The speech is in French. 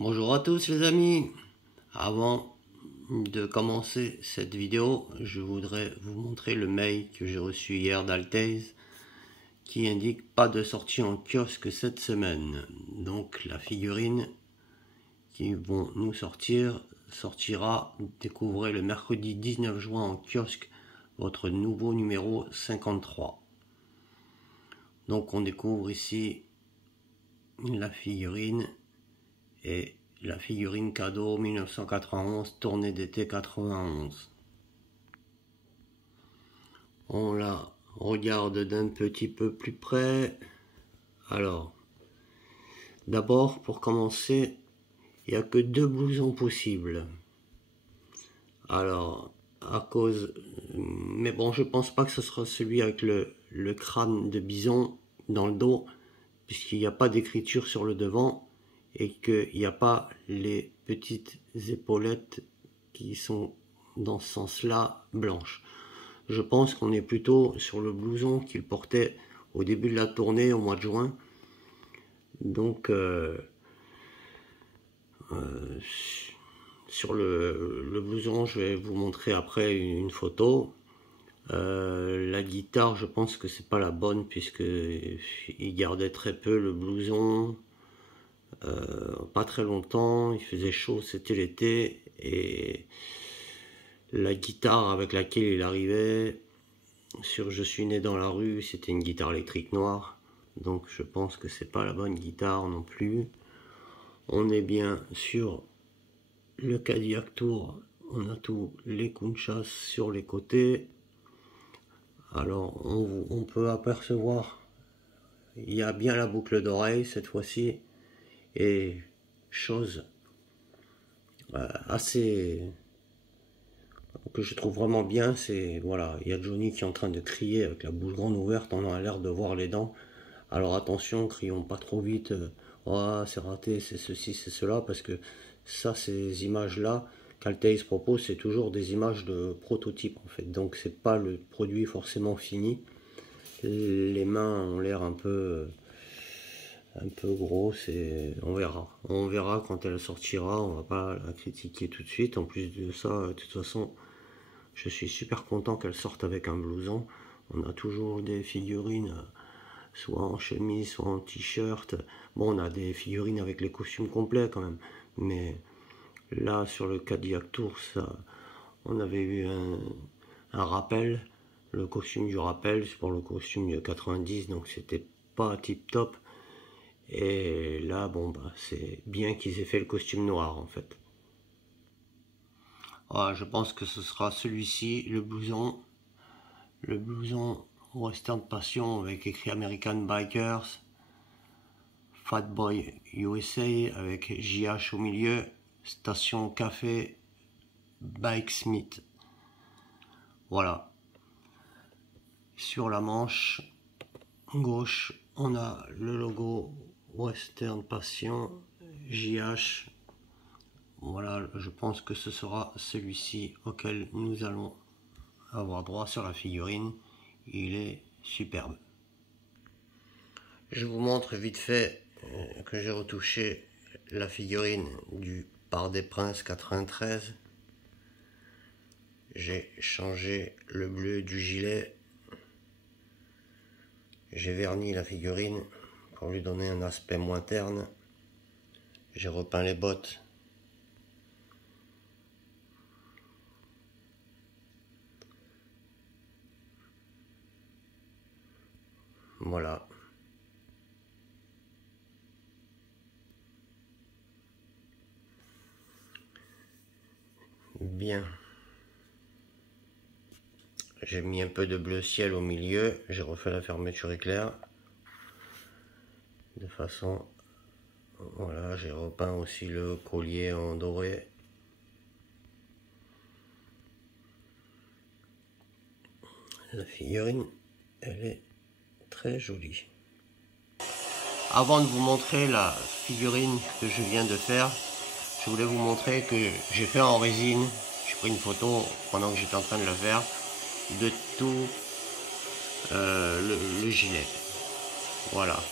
Bonjour à tous les amis. Avant de commencer cette vidéo, je voudrais vous montrer le mail que j'ai reçu hier d'Alteis qui indique pas de sortie en kiosque cette semaine. Donc la figurine qui vont nous sortira, découvrez le mercredi 19 juin en kiosque votre nouveau numéro 53. Donc on découvre ici la figurine et la figurine cadeau 1991, tournée d'été 91. On la regarde d'un petit peu plus près. Alors, d'abord, pour commencer, il n'y a que 2 blousons possibles. Alors, à cause... Mais bon, je pense pas que ce sera celui avec le crâne de bison dans le dos, puisqu'il n'y a pas d'écriture sur le devant. Et qu'il n'y a pas les petites épaulettes qui sont dans ce sens-là blanches. Je pense qu'on est plutôt sur le blouson qu'il portait au début de la tournée au mois de juin. Donc sur le blouson, je vais vous montrer après une photo. La guitare, je pense que c'est pas la bonne puisque il gardait très peu le blouson. Pas très longtemps, il faisait chaud, c'était l'été, et la guitare avec laquelle il arrivait sur Je suis né dans la rue, c'était une guitare électrique noire, donc je pense que c'est pas la bonne guitare non plus. On est bien sur le Cadillac Tour, on a tous les Kunchas sur les côtés. Alors on peut apercevoir, il y a bien la boucle d'oreille cette fois-ci. Et chose assez que je trouve vraiment bien, c'est voilà, il y a Johnny qui est en train de crier avec la bouche grande ouverte, on a l'air de voir les dents. Alors attention, crions pas trop vite, oh, c'est raté, c'est ceci, c'est cela, parce que ça, ces images-là qu'Alteis propose, c'est toujours des images de prototype en fait, donc c'est pas le produit forcément fini. Les mains ont l'air un peu gros, on verra quand elle sortira, on va pas la critiquer tout de suite. En plus de ça, de toute façon, je suis super content qu'elle sorte avec un blouson. On a toujours des figurines soit en chemise, soit en t-shirt. Bon, on a des figurines avec les costumes complets quand même, mais là sur le Cadillac Tour, ça, on avait eu un rappel, le costume du rappel, c'est pour le costume de 90, donc c'était pas tip top. Et là, bon, bah, c'est bien qu'ils aient fait le costume noir, en fait. Voilà, je pense que ce sera celui-ci, le blouson Western Passion avec écrit American Bikers, Fat Boy USA avec JH au milieu, Station Café, Bike Smith. Voilà. Sur la manche gauche, on a le logo Western Passion, JH. Voilà, je pense que ce sera celui-ci auquel nous allons avoir droit sur la figurine. Il est superbe. Je vous montre vite fait que j'ai retouché la figurine du Parc des Princes 93. J'ai changé le bleu du gilet. J'ai verni la figurine pour lui donner un aspect moins terne. J'ai repeint les bottes. Voilà. Bien. J'ai mis un peu de bleu ciel au milieu. J'ai refait la fermeture éclair. De façon... Voilà, j'ai repeint aussi le collier en doré. La figurine, elle est très jolie. Avant de vous montrer la figurine que je viens de faire, je voulais vous montrer que j'ai fait en résine. J'ai pris une photo pendant que j'étais en train de la faire de tout le gilet. Voilà.